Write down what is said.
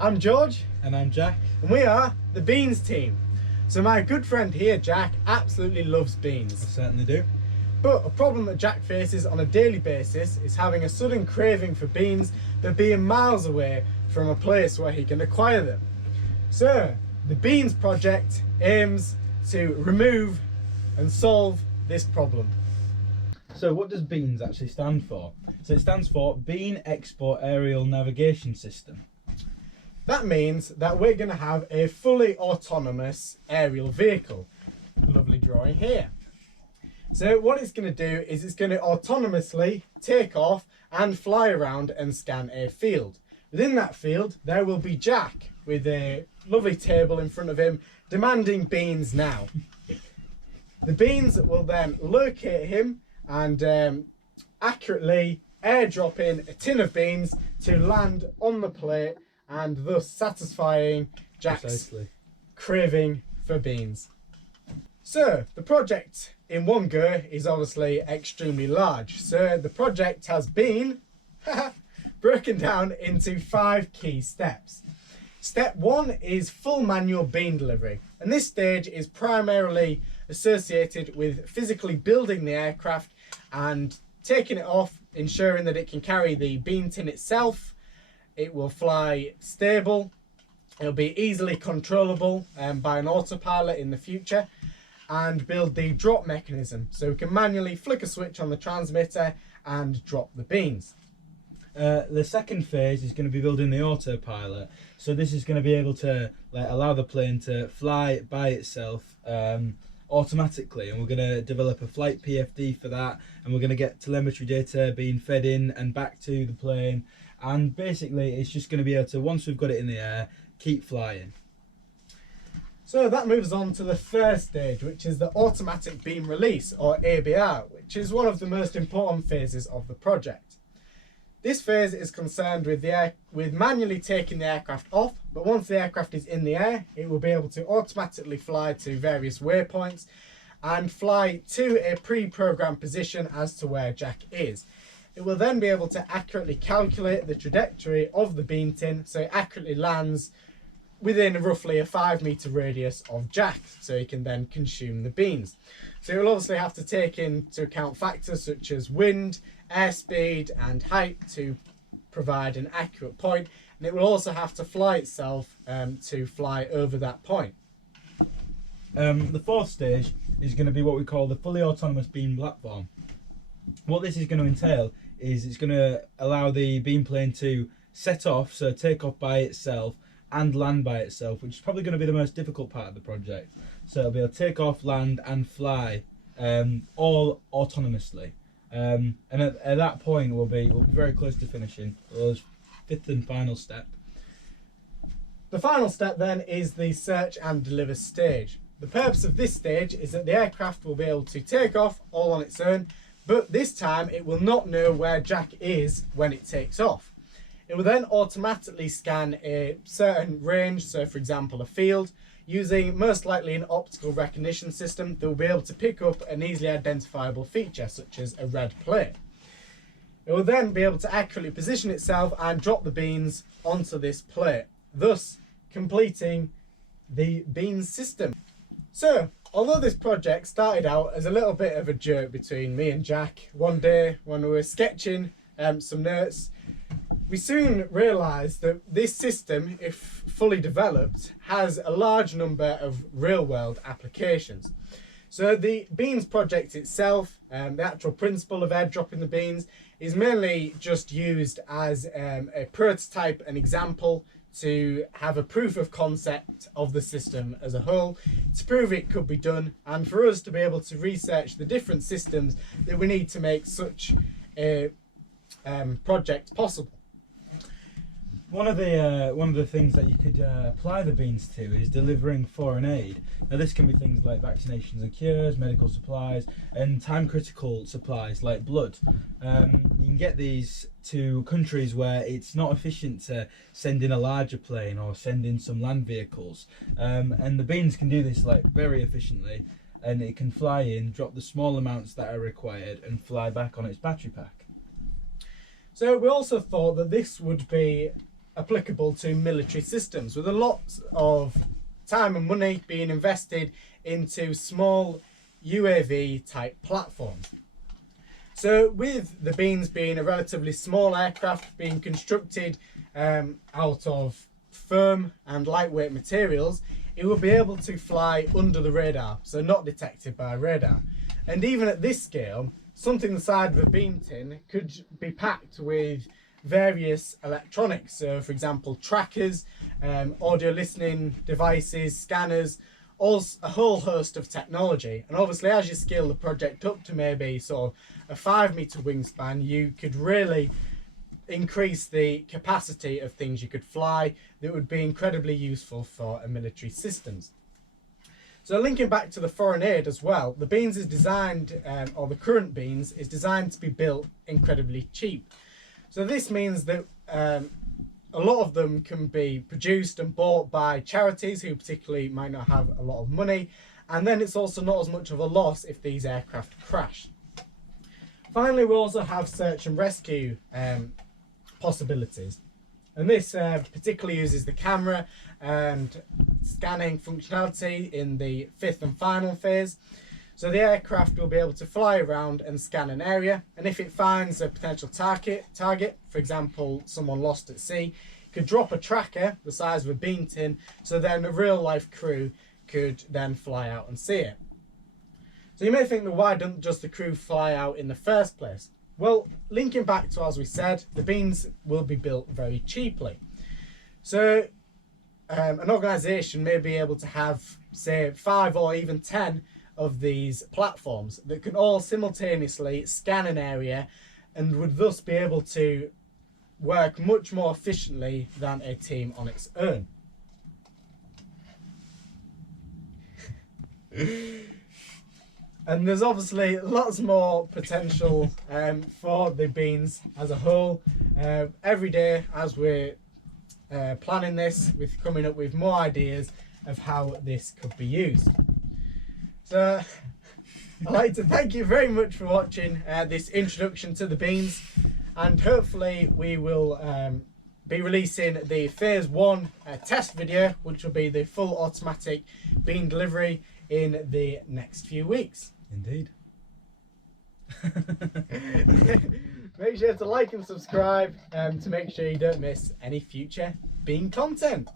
I'm George. And I'm Jack. And we are the Beans team. So my good friend here, Jack, absolutely loves beans. I certainly do. But a problem that Jack faces on a daily basis is having a sudden craving for beans but being miles away from a place where he can acquire them. So the Beans Project aims to remove and solve this problem. So what does BEANS actually stand for? So it stands for Bean Export Aerial Navigation System. That means that we're going to have a fully autonomous aerial vehicle. Lovely drawing here. So what it's going to do is it's going to autonomously take off and fly around and scan a field. Within that field there will be Jack with a lovely table in front of him demanding beans now. The beans will then locate him and accurately airdrop in a tin of beans to land on the plate, and thus satisfying Jack's craving for beans. So the project in one go is obviously extremely large. So the project has been broken down into 5 key steps. Step 1 is full manual bean delivery, and this stage is primarily associated with physically building the aircraft and taking it off, ensuring that it can carry the bean tin itself. It will fly stable, it'll be easily controllable by an autopilot in the future, and build the drop mechanism so we can manually flick a switch on the transmitter and drop the beans. The second phase is going to be building the autopilot. So this is going to be able to allow the plane to fly by itself automatically, and we're going to develop a flight PFD for that, and we're going to get telemetry data being fed in and back to the plane, and basically it's just going to be able to, once we've got it in the air, keep flying. So that moves on to the third stage, which is the automatic beam release, or ABR, which is one of the most important phases of the project. This phase is concerned with manually taking the aircraft off, but once the aircraft is in the air, it will be able to automatically fly to various waypoints and fly to a pre-programmed position as to where Jack is. It will then be able to accurately calculate the trajectory of the bean tin, so it accurately lands within roughly a 5-meter radius of Jack, so he can then consume the beans. So it will obviously have to take into account factors such as wind, airspeed and height to provide an accurate point, and it will also have to fly itself to fly over that point. The fourth stage is going to be what we call the fully autonomous beam platform. What this is going to entail is it's going to allow the beam plane to set off, so take off by itself, and land by itself, which is probably going to be the most difficult part of the project. So it'll be able to take off, land and fly all autonomously. And at that point we'll be very close to finishing the 5th and final step. The final step then is the search and deliver stage. The purpose of this stage is that the aircraft will be able to take off all on its own, but this time it will not know where Jack is when it takes off. It will then automatically scan a certain range, so for example a field, using most likely an optical recognition system that will be able to pick up an easily identifiable feature such as a red plate. It will then be able to accurately position itself and drop the beans onto this plate, thus completing the beans system. So, although this project started out as a little bit of a joke between me and Jack, one day when we were sketching some notes, we soon realised that this system, if fully developed, has a large number of real-world applications. So the Beans project itself, the actual principle of airdropping the beans, is mainly just used as a prototype, an example, to have a proof of concept of the system as a whole, to prove it could be done, and for us to be able to research the different systems that we need to make such a project possible. One of the things that you could apply the beans to is delivering foreign aid. Now this can be things like vaccinations and cures, medical supplies, and time-critical supplies like blood. You can get these to countries where it's not efficient to send in a larger plane or send in some land vehicles, and the beans can do this very efficiently, and it can fly in, drop the small amounts that are required, and fly back on its battery pack. So we also thought that this would be applicable to military systems, with a lot of time and money being invested into small UAV type platforms. So with the Beans being a relatively small aircraft being constructed out of firm and lightweight materials, it will be able to fly under the radar, so not detected by radar. And even at this scale, something the size of a bean tin could be packed with various electronics. So for example, trackers, audio listening devices, scanners, a whole host of technology. And obviously as you scale the project up to maybe sort of a 5-meter wingspan, you could really increase the capacity of things you could fly that would be incredibly useful for a military systems. So linking back to the foreign aid as well, the Beans is designed, or the current Beans is designed to be built incredibly cheap. So this means that a lot of them can be produced and bought by charities who particularly might not have a lot of money, and then it's also not as much of a loss if these aircraft crash. Finally, we also have search and rescue possibilities, and this particularly uses the camera and scanning functionality in the 5th and final phase. So the aircraft will be able to fly around and scan an area, and if it finds a potential target, for example someone lost at sea, could drop a tracker the size of a bean tin, so then a real life crew could then fly out and see it. So you may think, that why don't just the crew fly out in the first place? Well, linking back to, as we said, the Beans will be built very cheaply. So an organisation may be able to have, say, 5 or even 10 of these platforms that can all simultaneously scan an area and would thus be able to work much more efficiently than a team on its own. And there's obviously lots more potential for the Beans as a whole. Every day as we're planning this, we're coming up with more ideas of how this could be used. So I'd like to thank you very much for watching this introduction to the Beans, and hopefully we will be releasing the phase 1 test video, which will be the full automatic Bean delivery, in the next few weeks. Indeed. Make sure to like and subscribe to make sure you don't miss any future Bean content.